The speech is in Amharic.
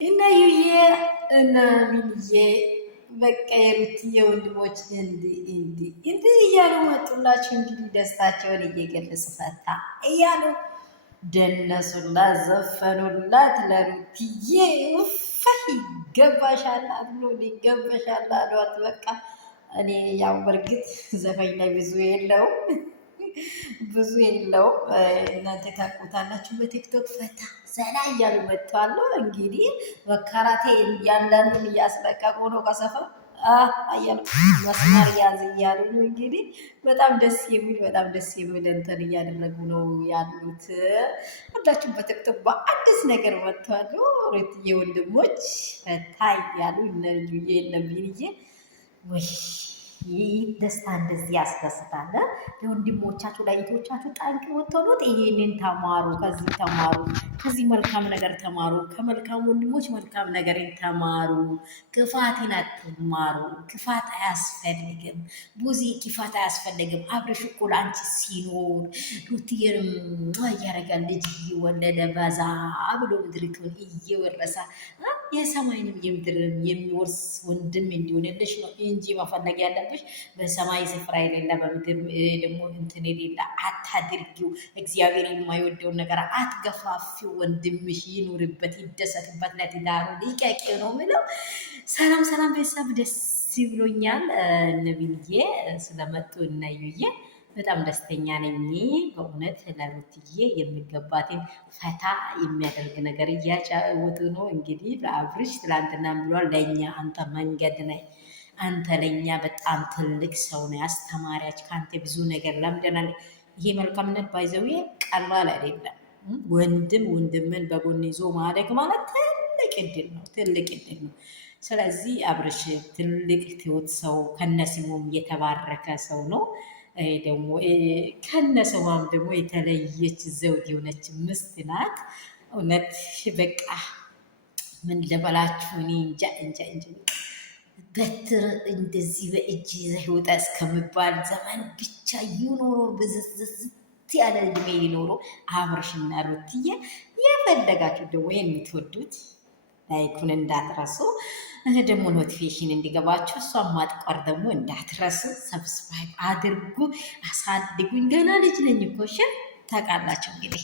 እና ዩዬ እና ሚልዬ በቃ የሩትዬ ወንድሞች እንዲህ እያሉ መጡላቸው። እንግዲህ ደስታቸውን እየገለጹ ፈታ እያሉ ደነሱላት፣ ዘፈኑላት ለሩትዬ። ውፋይ ይገባሻል ብሎ ሊገባሻል አሏት። በቃ እኔ ያው በእርግጥ ዘፈኝ ላይ ብዙ የለውም። እናንተ ታውቁታላችሁ። በቲክቶክ ፈታ ዘና እያሉ መጥተዋል። እንግዲህ በካራቴ እያንዳንዱን እያስለቀቁ ነው ከሰፈር እያሉ መስመር ያዝ እያሉ ነው። እንግዲህ በጣም ደስ የሚል እንትን እያደረጉ ነው ያሉት። ሁላችሁም በቲክቶክ በአዲስ ነገር መጥተዋል። ሩትዬ ወንድሞች ፈታ እያሉ እነ ልዩዬ እነ ቢንዬ ወይ ይህ ደስታ እንደዚህ ያስደስታል። ለወንድሞቻችሁ ለእህቶቻችሁ ጠንቅ ወጥቶሎት ይሄንን ተማሩ፣ ከዚህ ተማሩ፣ ከዚህ መልካም ነገር ተማሩ፣ ከመልካም ወንድሞች መልካም ነገርን ተማሩ። ክፋትን አትማሩ። ክፋት አያስፈልግም። ብዙ ክፋት አያስፈልግም። አብረሽ እኮ ለአንቺ ሲኖር ሩትዬንም እያረጋል ልጅ እየወለደ በዛ ብሎ ምድሪቱን እየወረሰ የሰማይንም የምድርን የሚወርስ ወንድም እንዲሆንልሽ ነው እንጂ መፈለግ ያለብሽ በሰማይ ስፍራ የሌለ በምድር ደግሞ እንትን የሌለ አታድርጊው። እግዚአብሔር የማይወደውን ነገር አትገፋፊው። ወንድምሽ ይኑርበት፣ ይደሰትበት፣ ለትዳሩ ሊቀቅ ነው ምለው። ሰላም ቤተሰብ፣ ደስ ብሎኛል ነብዬ ስለመጡ እናዩዬ በጣም ደስተኛ ነኝ። በእውነት ለሩትዬ የሚገባትን ፈታ የሚያደርግ ነገር እያጫወቱ ነው። እንግዲህ ለአብርሽ ትላንትና ብሏል፣ ለእኛ አንተ መንገድ ነህ፣ አንተ ለእኛ በጣም ትልቅ ሰው ነው፣ አስተማሪያች፣ ከአንተ ብዙ ነገር ለምደናል። ይሄ መልካምነት ባይዘው ቀላል አይደለም። ወንድምን በጎን ይዞ ማደግ ማለት ትልቅ እድል ነው። ስለዚህ አብርሽ ትልቅ ትሁት ሰው ከነስሙም የተባረከ ሰው ነው። ደግሞ ከነስሟም ደግሞ የተለየች ዘውድ የሆነች ምስት ናት። እውነት በቃ ምን ልበላችሁ፣ እኔ እንጃ። በትር እንደዚህ በእጅ ይዘህ ውጣ እስከሚባል ዘመን ብቻ ይኖሮ ብዝዝት ያለ እድሜ ይኖሮ አብርሽና ሩትዬ። የፈለጋችሁ ደግሞ የምትወዱት ላይኩን እንዳትረሱ፣ ደግሞ ኖቲፊኬሽን እንዲገባችሁ እሷን ማጥቆር ደግሞ እንዳትረሱ። ሰብስክራይብ አድርጉ፣ አሳድጉኝ። ገና ልጅ ነኝ እኮ ታውቃላችሁ እንግዲህ